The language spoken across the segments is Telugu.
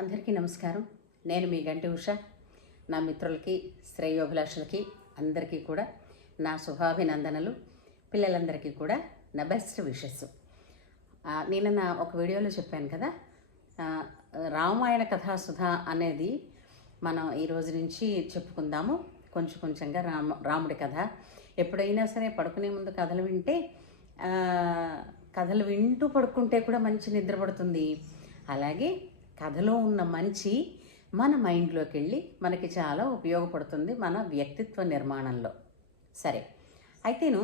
అందరికీ నమస్కారం. నేను మీ గంటి ఉష. నా మిత్రులకి, శ్రేయోభిలాషులకి అందరికీ కూడా నా శుభాభినందనలు. పిల్లలందరికీ కూడా నా బెస్ట్ విషెస్. నేను ఒక వీడియోలో చెప్పాను కదా, రామాయణ కథాసుధ అనేది మనం ఈరోజు నుంచి చెప్పుకుందాము. కొంచెం కొంచెంగా రాముడి కథ. ఎప్పుడైనా సరే పడుకునే ముందు కథలు వింటే, కథలు వింటూ పడుకుంటే కూడా మంచి నిద్ర పడుతుంది. అలాగే కథలో ఉన్న మంచి మన మైండ్లోకి వెళ్ళి మనకి చాలా ఉపయోగపడుతుంది మన వ్యక్తిత్వ నిర్మాణంలో. సరే, అయితేను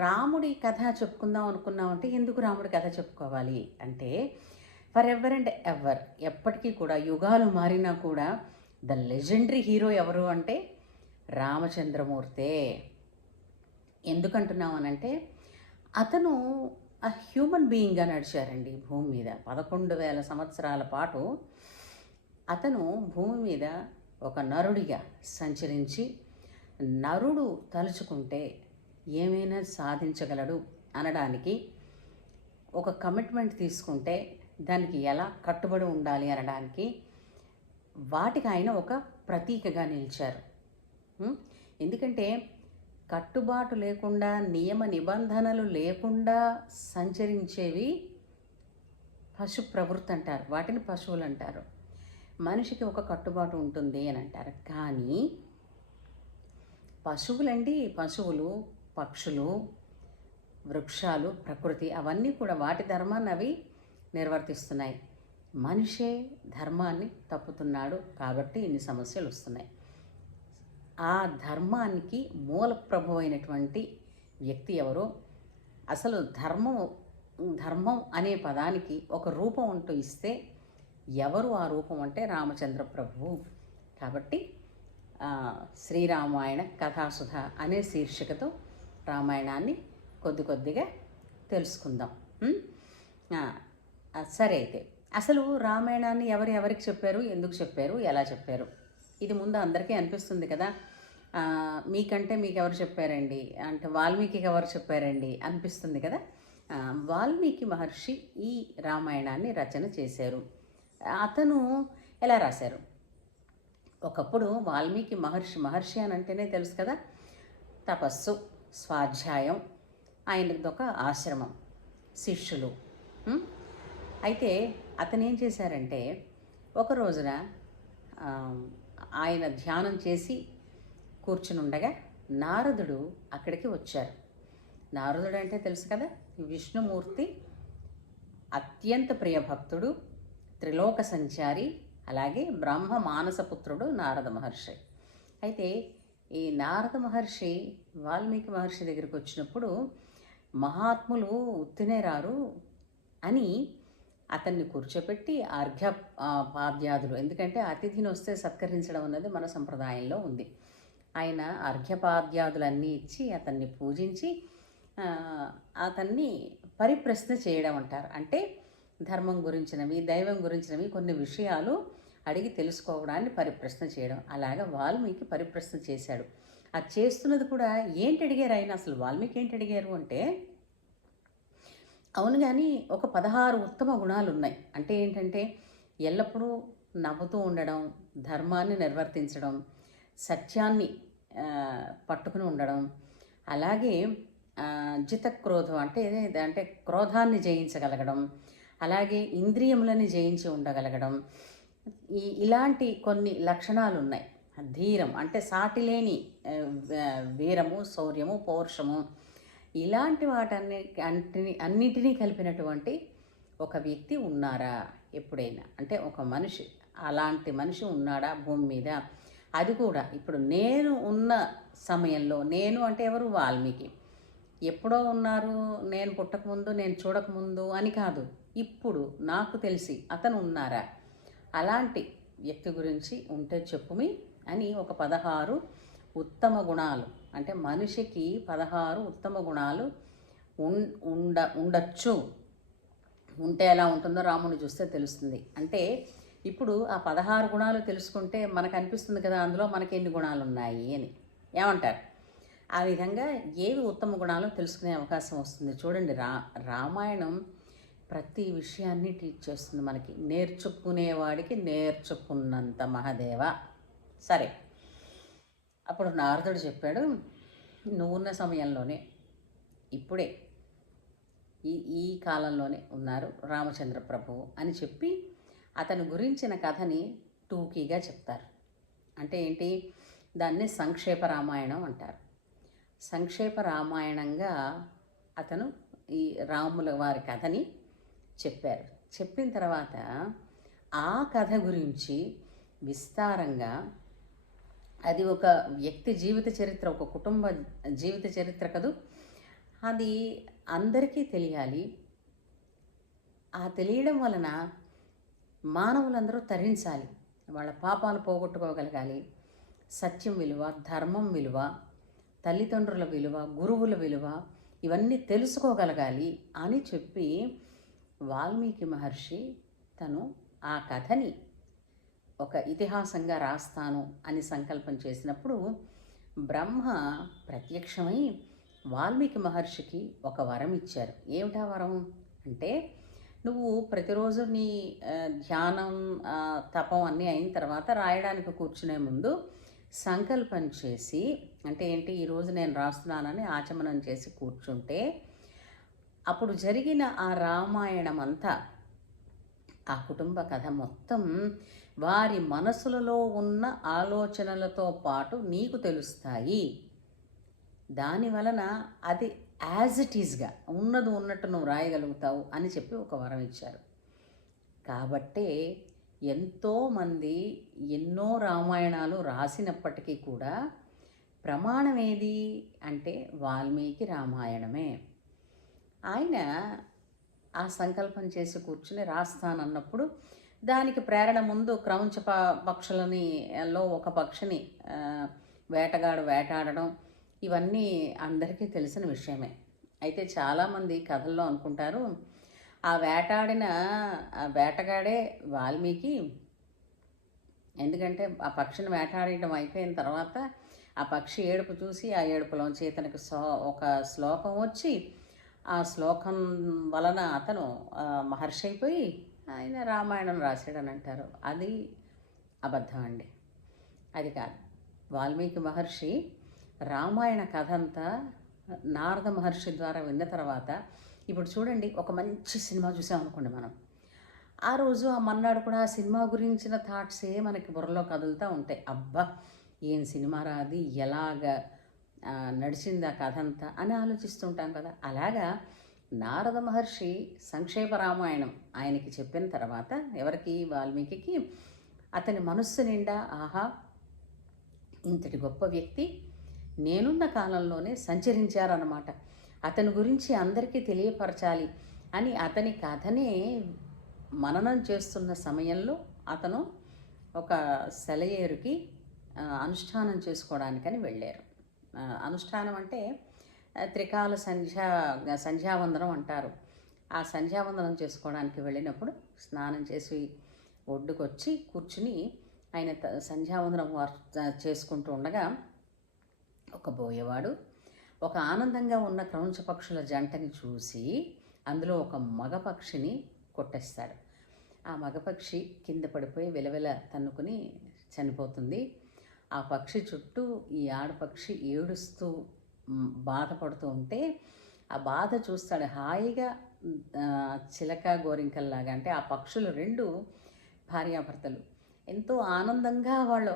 రాముడి కథ చెప్పుకుందాం అనుకున్నామంటే, ఎందుకు రాముడి కథ చెప్పుకోవాలి అంటే, ఫర్ ఎవర్ అండ్ ఎవర్, ఎప్పటికీ కూడా యుగాలు మారినా కూడా ద లెజెండరీ హీరో ఎవరు అంటే రామచంద్రమూర్తే. ఎందుకంటున్నామనంటే, అతను హ్యూమన్ బీయింగ్గా నడిచారండి భూమి మీద. 11,000 సంవత్సరాల పాటు అతను భూమి మీద ఒక నరుడిగా సంచరించి, నరుడు తలుచుకుంటే ఏమైనా సాధించగలడు అనడానికి, ఒక కమిట్మెంట్ తీసుకుంటే దానికి ఎలా కట్టుబడి ఉండాలి అనడానికి, వాటికి ఆయన ఒక ప్రతీకగా నిలిచారు. ఎందుకంటే కట్టుబాటు లేకుండా, నియమ నిబంధనలు లేకుండా సంచరించేవి పశు ప్రవృత్తి అంటారు. వాటిని పశువులు అంటారు. మనిషికి ఒక కట్టుబాటు ఉంటుంది అని అంటారు. కానీ పశువులు, పక్షులు, వృక్షాలు, ప్రకృతి అవన్నీ కూడా వాటి ధర్మాన్ని అవి నిర్వర్తిస్తున్నాయి. మనిషే ధర్మాన్ని తప్పుతున్నాడు కాబట్టి ఇన్ని సమస్యలు వస్తున్నాయి. ఆ ధర్మానికి మూల ప్రభు అయినటువంటి వ్యక్తి ఎవరో, అసలు ధర్మం అనే పదానికి ఒక రూపం అంటూ ఇస్తే ఎవరు ఆ రూపం అంటే రామచంద్ర ప్రభువు. కాబట్టి శ్రీరామాయణ కథాసుధ అనే శీర్షికతో రామాయణాన్ని కొద్దిగా తెలుసుకుందాం. సరే, అయితే అసలు రామాయణాన్ని ఎవరికి చెప్పారు, ఎందుకు చెప్పారు, ఎలా చెప్పారు, ఇది ముందు అందరికీ అనిపిస్తుంది కదా. మీకంటే మీకు ఎవరు చెప్పారండి అంటే, వాల్మీకి ఎవరు చెప్పారండి అనిపిస్తుంది కదా. వాల్మీకి మహర్షి ఈ రామాయణాన్ని రచన చేశారు. అతను ఎలా రాశారు? ఒకప్పుడు వాల్మీకి మహర్షి అని అంటేనే తెలుసు కదా, తపస్సు, స్వాధ్యాయం, ఆయనదొక ఆశ్రమం, శిష్యులు. అయితే అతను ఏం చేశారంటే, ఒక రోజున ఆయన ధ్యానం చేసి కూర్చుని ఉండగా నారదుడు అక్కడికి వచ్చారు. నారదుడు అంటే తెలుసు కదా, విష్ణుమూర్తి అత్యంత ప్రియభక్తుడు, త్రిలోక సంచారి, అలాగే బ్రహ్మ మానసపుత్రుడు నారద మహర్షి. అయితే ఈ నారద మహర్షి వాల్మీకి మహర్షి దగ్గరికి వచ్చినప్పుడు, మహాత్ములు ఉత్తినే రారు అని అతన్ని కూర్చోపెట్టి అర్ఘ్యపాద్యాదులు, ఎందుకంటే అతిథిని వస్తే సత్కరించడం అన్నది మన సంప్రదాయంలో ఉంది. ఆయన అర్ఘ్యపాద్యాదులన్నీ ఇచ్చి అతన్ని పూజించి అతన్ని పరిప్రశ్న చేయడం అంటారు. అంటే ధర్మం గురించినవి, దైవం గురించినవి కొన్ని విషయాలు అడిగి తెలుసుకోవడాన్ని పరిప్రశ్న చేయడం. అలాగా వాల్మీకి పరిప్రశ్న చేశాడు. అది చేస్తున్నది కూడా ఏంటి అడిగారు ఆయన, అసలు వాల్మీకి ఏంటి అడిగారు అంటే, అవును కానీ ఒక 16 ఉత్తమ గుణాలు ఉన్నాయి. అంటే ఏంటంటే, ఎల్లప్పుడూ నవ్వుతూ ఉండడం, ధర్మాన్ని నిర్వర్తించడం, సత్యాన్ని పట్టుకుని ఉండడం, అలాగే జితక్రోధం అంటే క్రోధాన్ని జయించగలగడం, అలాగే ఇంద్రియములని జయించి ఉండగలగడం, ఇలాంటి కొన్ని లక్షణాలు ఉన్నాయి. ధీరం అంటే సాటిలేని వీరము, శౌర్యము, పౌరుషము, ఇలాంటి అన్నిటినీ కలిపినటువంటి ఒక వ్యక్తి ఉన్నారా ఎప్పుడైనా అంటే, ఒక మనిషి, అలాంటి మనిషి ఉన్నాడా భూమి మీద? అది కూడా ఇప్పుడు నేను ఉన్న సమయంలో, నేను అంటే ఎవరు, వాల్మీకి ఎప్పుడో ఉన్నారు, నేను పుట్టకముందు, నేను చూడకముందు అని కాదు, ఇప్పుడు నాకు తెలిసి అతను ఉన్నారా? అలాంటి వ్యక్తి గురించి ఉంటే చెప్పుమి అని ఒక 16 ఉత్తమ గుణాలు, అంటే మనిషికి 16 ఉత్తమ గుణాలు ఉండొచ్చు. ఉంటే ఎలా ఉంటుందో రాముని చూస్తే తెలుస్తుంది. అంటే ఇప్పుడు ఆ 16 గుణాలు తెలుసుకుంటే మనకు అనిపిస్తుంది కదా, అందులో మనకి ఎన్ని గుణాలు ఉన్నాయి అని. ఏమంటారు? ఆ విధంగా ఏవి ఉత్తమ గుణాలు తెలుసుకునే అవకాశం వస్తుంది. చూడండి, రామాయణం ప్రతి విషయాన్ని టీచ్ చేస్తుంది మనకి. నేర్చుకునేవాడికి నేర్చుకున్నంత మహదేవ. సరే, అప్పుడు నారదుడు చెప్పాడు, నువ్వున్న సమయంలోనే, ఇప్పుడే ఈ ఈ కాలంలోనే ఉన్నారు రామచంద్ర ప్రభువు అని చెప్పి అతని గురించిన కథని టూకీగా చెప్తారు. అంటే ఏంటి, దాన్ని సంక్షేప రామాయణం అంటారు. సంక్షేప రామాయణంగా అతను ఈ రాముల వారి కథని చెప్పారు. చెప్పిన తర్వాత ఆ కథ గురించి విస్తారంగా, అది ఒక వ్యక్తి జీవిత చరిత్ర, ఒక కుటుంబ జీవిత చరిత్ర కదూ, అది అందరికీ తెలియాలి. ఆ తెలియడం వలన మానవులందరూ తరించాలి, వాళ్ళ పాపాలు పోగొట్టుకోగలగాలి, సత్యం విలువ, ధర్మం విలువ, తల్లిదండ్రుల విలువ, గురువుల విలువ, ఇవన్నీ తెలుసుకోగలగాలి అని చెప్పి వాల్మీకి మహర్షి తను ఆ కథని ఒక ఇతిహాసంగా రాస్తాను అని సంకల్పం చేసినప్పుడు బ్రహ్మ ప్రత్యక్షమై వాల్మీకి మహర్షికి ఒక వరం ఇచ్చారు. ఏమిటా వరం అంటే, నువ్వు ప్రతిరోజు నీ ధ్యానం తపం అన్నీ అయిన తర్వాత రాయడానికి కూర్చునే ముందు సంకల్పం చేసి, అంటే ఏంటి, ఈరోజు నేను రాస్తున్నానని ఆచమనం చేసి కూర్చుంటే అప్పుడు జరిగిన ఆ రామాయణం అంతా, ఆ కుటుంబ కథ మొత్తం వారి మనసులలో ఉన్న ఆలోచనలతో పాటు నీకు తెలుస్తాయి. దాని వలన అది యాజ్ ఇట్ ఈజ్గా ఉన్నది ఉన్నట్టు నువ్వు రాయగలుగుతావు అని చెప్పి ఒక వరం ఇచ్చారు. కాబట్టే ఎంతోమంది ఎన్నో రామాయణాలు రాసినప్పటికీ కూడా ప్రమాణం ఏది అంటే వాల్మీకి రామాయణమే. ఆయన ఆ సంకల్పం చేసి కూర్చుని రాస్తానన్నప్పుడు దానికి ప్రేరణ ముందు క్రౌంచ పక్షులని లో ఒక పక్షిని వేటాడడం, ఇవన్నీ అందరికీ తెలిసిన విషయమే. అయితే చాలామంది కథల్లో అనుకుంటారు, ఆ వేటగాడే వాల్మీకి. ఎందుకంటే ఆ పక్షిని వేటాడడం అయిపోయిన తర్వాత ఆ పక్షి ఏడుపు చూసి ఆ ఏడుపులోంచి ఇతనికి ఒక శ్లోకం వచ్చి, ఆ శ్లోకం వలన అతను మహర్షి అయిపోయి ఆయన రామాయణం రాశాడని అంటారు. అది అబద్ధం అండి, అది కాదు. వాల్మీకి మహర్షి రామాయణ కథ అంతా నారద మహర్షి ద్వారా విన్న తర్వాత, ఇప్పుడు చూడండి, ఒక మంచి సినిమా చూసామనుకోండి మనం, ఆ రోజు ఆ మన్నాడు కూడా ఆ సినిమా గురించిన థాట్సే మనకి బుర్రలో కదులుతూ ఉంటాయి. అబ్బా ఏం సినిమా రాది, ఎలాగ నడిచింది ఆ కథ అంతా అని ఆలోచిస్తుంటాం కదా. అలాగా నారద మహర్షి సంక్షేప రామాయణం ఆయనకి చెప్పిన తర్వాత, ఎవరికి, వాల్మీకి, అతని మనస్సు నిండా ఆహా, ఇంతటి గొప్ప వ్యక్తి నేనున్న కాలంలోనే సంచరించారన్నమాట, అతని గురించి అందరికీ తెలియపరచాలి అని అతని కథనే మననం చేస్తున్న సమయంలో అతను ఒక సెలయేరుకి అనుష్ఠానం చేసుకోవడానికని వెళ్ళారు. అనుష్ఠానం అంటే త్రికాల సంధ్యావందనం అంటారు. ఆ సంధ్యావందనం చేసుకోవడానికి వెళ్ళినప్పుడు స్నానం చేసి ఒడ్డుకొచ్చి కూర్చుని ఆయన సంధ్యావందనం చేసుకుంటూ ఉండగా ఒక బోయవాడు ఒక ఆనందంగా ఉన్న క్రౌంచ పక్షుల జంటని చూసి అందులో ఒక మగపక్షిని కొట్టేస్తాడు. ఆ మగపక్షి కింద పడిపోయి విలవిల తన్నుకుని చనిపోతుంది. ఆ పక్షి చుట్టూ ఈ ఆడపక్షి ఏడుస్తూ బాధపడుతూ ఉంటే ఆ బాధ చూస్తాడు. హాయిగా చిలక గోరింకల్లాగా, అంటే ఆ పక్షులు రెండు భార్యాభర్తలు ఎంతో ఆనందంగా వాళ్ళు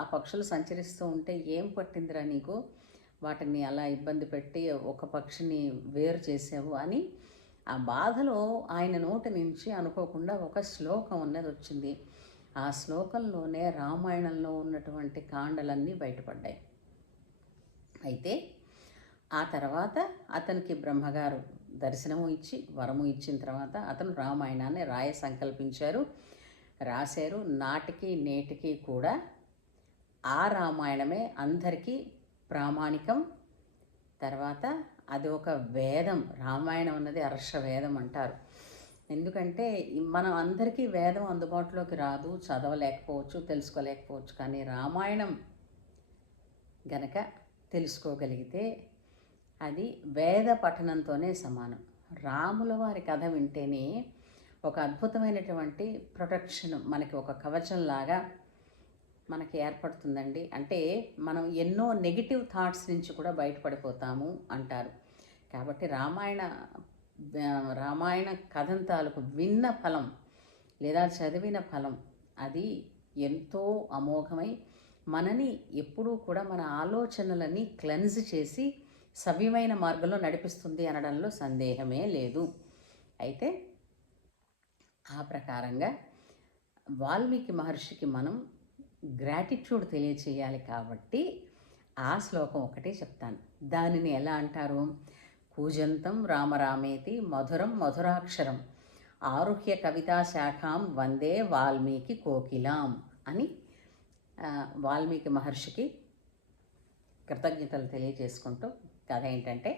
ఆ పక్షులు సంచరిస్తూ ఉంటే, ఏం పట్టిందిరా నీకు, వాటిని అలా ఇబ్బంది పెట్టి ఒక పక్షిని వేరు చేసావు అని ఆ బాధలో ఆయన నోటి నుంచి అనుకోకుండా ఒక శ్లోకం అన్నది వచ్చింది. ఆ శ్లోకంలోనే రామాయణంలో ఉన్నటువంటి కాండలన్నీ బయటపడ్డాయి. అయితే ఆ తర్వాత అతనికి బ్రహ్మగారు దర్శనము ఇచ్చి వరము ఇచ్చిన తర్వాత అతను రామాయణాన్ని సంకల్పించారు, రాశారు. నాటికి నేటికి కూడా ఆ రామాయణమే అందరికీ ప్రామాణికం. తర్వాత అది ఒక వేదం. రామాయణం అన్నది అర్ష వేదం అంటారు. ఎందుకంటే మనం అందరికీ వేదం అందుబాటులోకి రాదు, చదవలేకపోవచ్చు, తెలుసుకోలేకపోవచ్చు. కానీ రామాయణం గనక తెలుసుకోగలిగితే అది వేద పఠనంతోనే సమానం. రాముల వారి కథ వింటేనే ఒక అద్భుతమైనటువంటి ప్రొటెక్షన్ మనకి ఒక కవచంలాగా మనకి ఏర్పడుతుందండి. అంటే మనం ఎన్నో నెగిటివ్ థాట్స్ నుంచి కూడా బయటపడిపోతాము అంటారు. కాబట్టి రామాయణ కథం తాలూకు విన్న ఫలం లేదా చదివిన ఫలం అది ఎంతో అమోఘమై మనని ఎప్పుడూ కూడా మన ఆలోచనలని క్లెన్స్ చేసి సవ్యమైన మార్గంలో నడిపిస్తుంది అనడంలో సందేహమే లేదు. అయితే ఆ ప్రకారంగా వాల్మీకి మహర్షికి మనం గ్రాటిట్యూడ్ తెలియచేయాలి. కాబట్టి ఆ శ్లోకం ఒకటే చెప్తాను. దానిని ఎలా అంటారు? కూజంతం రామరామేతి మధురం మధురాక్షరం ఆరుహ్య కవితా శాఖాం వందే వాల్మీకి కోకిలాం అని వాల్మీకి మహర్షికి కృతజ్ఞతలు తెలియజేసుకుంటూ కథ ఏంటంటే,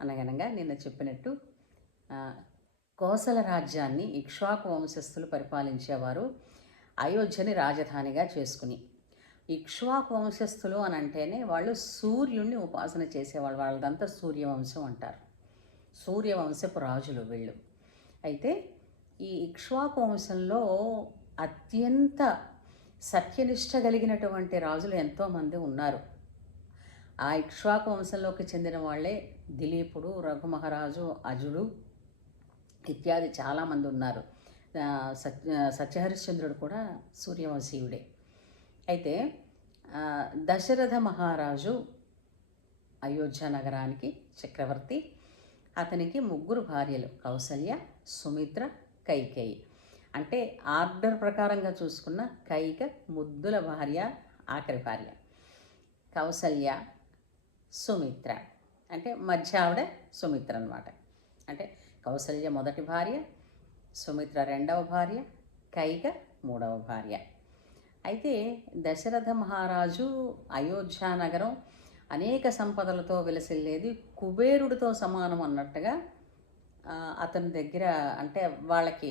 అనగనగా నిన్న చెప్పినట్టు కోసల రాజ్యాన్ని ఇక్ష్వాకు వంశస్థులు పరిపాలించేవారు అయోధ్యని రాజధానిగా చేసుకుని. ఇక్ష్వాకు వంశస్థులు అని అంటేనే వాళ్ళు సూర్యుడిని ఉపాసన చేసేవాళ్ళు. వాళ్ళదంతా సూర్యవంశం అంటారు. సూర్యవంశపు రాజులు వీళ్ళు. అయితే ఈ ఇక్ష్వాకు వంశంలో అత్యంత సత్యనిష్ట కలిగినటువంటి రాజులు ఎంతోమంది ఉన్నారు. ఆ ఇక్ష్వాకు వంశంలోకి చెందిన వాళ్ళే దిలీపుడు, రఘుమహారాజు, అజుడు ఇత్యాది చాలామంది ఉన్నారు. సత్యహరిశ్చంద్రుడు కూడా సూర్యవంశీయుడే. అయితే దశరథ మహారాజు అయోధ్య నగరానికి చక్రవర్తి. అతనికి 3 భార్యలు, కౌసల్య, సుమిత్ర, కైకేయి. అంటే ఆర్డర్ ప్రకారంగా చూసుకున్న కైక ముద్దుల భార్య, ఆఖరి భార్య. కౌసల్య, సుమిత్ర అంటే మధ్య ఆవిడ సుమిత్ర అనమాట. అంటే కౌసల్య మొదటి భార్య, సుమిత్ర రెండవ భార్య, కైక మూడవ భార్య. అయితే దశరథ మహారాజు అయోధ్య నగరం అనేక సంపదలతో విలసిల్లేది, కుబేరుడితో సమానం అన్నట్టుగా అతని దగ్గర అంటే వాళ్ళకి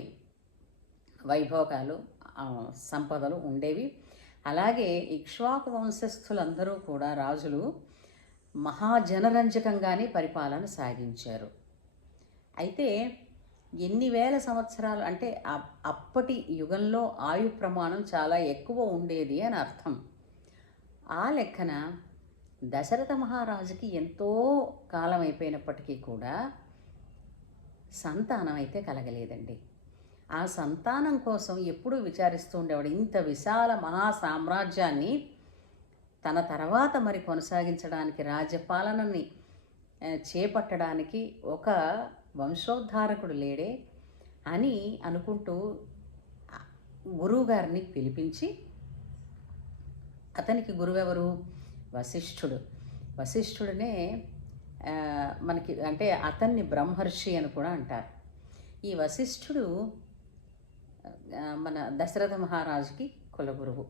వైభోగాలు సంపదలు ఉండేవి. అలాగే ఇక్ష్వాకు వంశస్థులందరూ కూడా రాజులు మహాజనరంజకంగానే పరిపాలన సాగించారు. అయితే ఎన్ని వేల సంవత్సరాలు అంటే అప్పటి యుగంలో ఆయు ప్రమాణం చాలా ఎక్కువ ఉండేది అని అర్థం. ఆ లెక్కన దశరథ మహారాజుకి ఎంతో కాలం అయిపోయినప్పటికీ కూడా సంతానం అయితే కలగలేదండి. ఆ సంతానం కోసం ఎప్పుడూ విచారిస్తూ ఉండేవాడు. ఇంత విశాల మహా సామ్రాజ్యాన్ని తన తర్వాత మరి కొనసాగించడానికి, రాజ్యపాలనని చేపట్టడానికి ఒక వంశోద్ధారకుడు లేడే అని అనుకుంటూ గురువుగారిని పిలిపించి, అతనికి గురువెవరు? వశిష్ఠుడు. వశిష్ఠుడినే మనకి అంటే అతన్ని బ్రహ్మర్షి అని కూడా అంటారు. ఈ వశిష్ఠుడు మన దశరథ మహారాజుకి కులగురువు.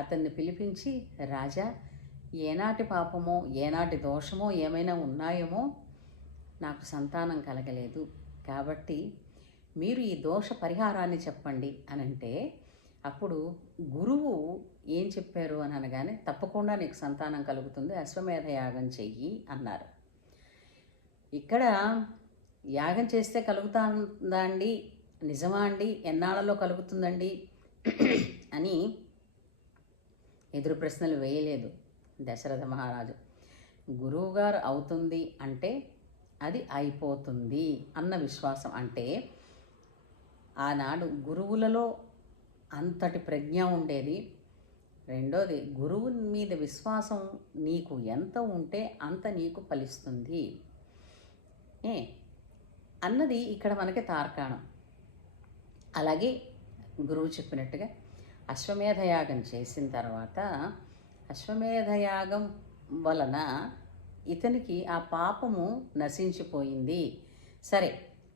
అతన్ని పిలిపించి, రాజా, ఏనాటి పాపమో ఏనాటి దోషమో ఏమైనా ఉన్నాయేమో నాకు సంతానం కలగలేదు, కాబట్టి మీరు ఈ దోష పరిహారాన్ని చెప్పండి అని అంటే, అప్పుడు గురువు ఏం చెప్పారు అని అనగానే, తప్పకుండా నీకు సంతానం కలుగుతుంది, అశ్వమేధ యాగం చెయ్యి అన్నారు. ఇక్కడ యాగం చేస్తే కలుగుతుందా అండి, నిజమా అండి, ఎన్నాళ్ళలో కలుగుతుందండి అని ఎదురు ప్రశ్నలు వేయలేదు దశరథ మహారాజు. గురువుగారు అవుతుంది అంటే అది అయిపోతుంది అన్న విశ్వాసం. అంటే ఆనాడు గురువులలో అంతటి ప్రజ్ఞ ఉండేది. రెండోది, గురువు మీద విశ్వాసం నీకు ఎంత ఉంటే అంత నీకు ఫలిస్తుంది అన్నది ఇక్కడ మనకి తార్కాణం. అలాగే గురువు చెప్పినట్టుగా అశ్వమేధయాగం చేసిన తర్వాత, అశ్వమేధయాగం వలన ఇతనికి ఆ పాపము నశించిపోయింది. సరే,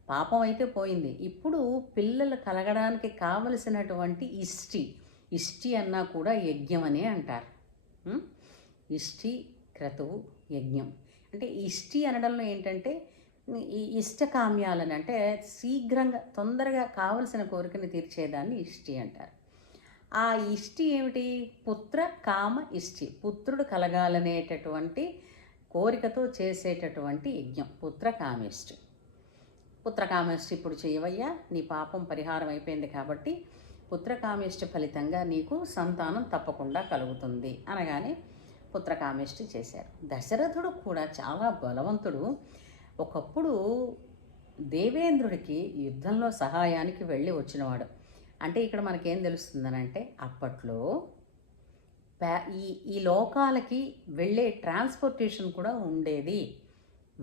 పాపం అయితే పోయింది. ఇప్పుడు పిల్లలు కలగడానికి కావలసినటువంటి ఇష్టి అన్నా కూడా యజ్ఞం అనే అంటారు. ఇష్టి, క్రతువు, యజ్ఞం. అంటే ఇష్టి అనడంలో ఏంటంటే ఈ ఇష్టకామ్యాలని, అంటే శీఘ్రంగా తొందరగా కావలసిన కోరికని తీర్చేదాన్ని ఇష్టి అంటారు. ఆ ఇష్టి ఏమిటి? పుత్ర కామ ఇష్టి, పుత్రుడు కలగాలనేటటువంటి కోరికతో చేసేటటువంటి యజ్ఞం పుత్ర కామిష్టి. పుత్రకామేష్టి ఇప్పుడు చేయవయ్యా, నీ పాపం పరిహారం అయిపోయింది కాబట్టి పుత్రకామేష్టి ఫలితంగా నీకు సంతానం తప్పకుండా కలుగుతుంది అనగానే పుత్రకామేష్టి చేశారు. దశరథుడు కూడా చాలా బలవంతుడు. ఒకప్పుడు దేవేంద్రుడికి యుద్ధంలో సహాయానికి వెళ్ళి వచ్చినవాడు. అంటే ఇక్కడ మనకేం తెలుస్తుందనంటే అప్పట్లో ఈ ఈ లోకాలకి వెళ్ళే ట్రాన్స్పోర్టేషన్ కూడా ఉండేది,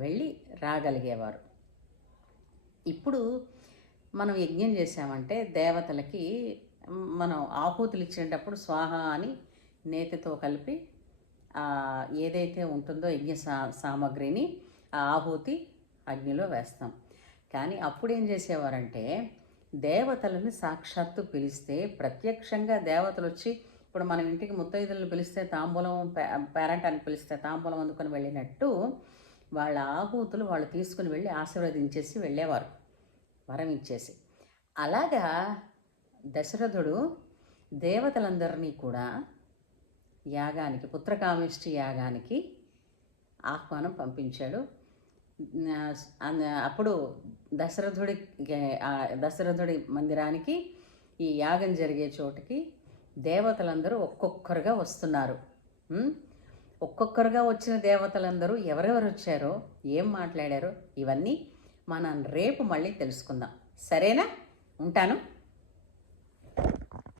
వెళ్ళి రాగలిగేవారు. ఇప్పుడు మనం యజ్ఞం చేసామంటే దేవతలకి మనం ఆహుతులు ఇచ్చేటప్పుడు స్వాహ అని నేతితో కలిపి ఏదైతే ఉంటుందో యజ్ఞ సామగ్రిని ఆ ఆహుతి అగ్నిలో వేస్తాం. కానీ అప్పుడు ఏం చేసేవారంటే దేవతలను సాక్షాత్తు పిలిస్తే ప్రత్యక్షంగా దేవతలు వచ్చి, ఇప్పుడు మనం ఇంటికి ముత్తైదులను పిలిస్తే తాంబూలం, పేరెంట్ అని పిలిస్తే తాంబూలం అందుకొని వెళ్ళినట్టు వాళ్ళ ఆహుతులు వాళ్ళు తీసుకుని వెళ్ళి ఆశీర్వదించేసి వెళ్ళేవారు, వరం ఇచ్చేసి. అలాగా దశరథుడు దేవతలందరినీ కూడా యాగానికి, పుత్రకామేష్టి యాగానికి ఆహ్వానం పంపించాడు. అప్పుడు దశరథుడి మందిరానికి, ఈ యాగం జరిగే చోటుకి దేవతలందరూ ఒక్కొక్కరుగా వస్తున్నారు. ఒక్కొక్కరుగా వచ్చిన దేవతలందరూ ఎవరెవరు వచ్చారో, ఏం మాట్లాడారో ఇవన్నీ మనం రేపు మళ్ళీ తెలుసుకుందాం. సరేనా? ఉంటాను.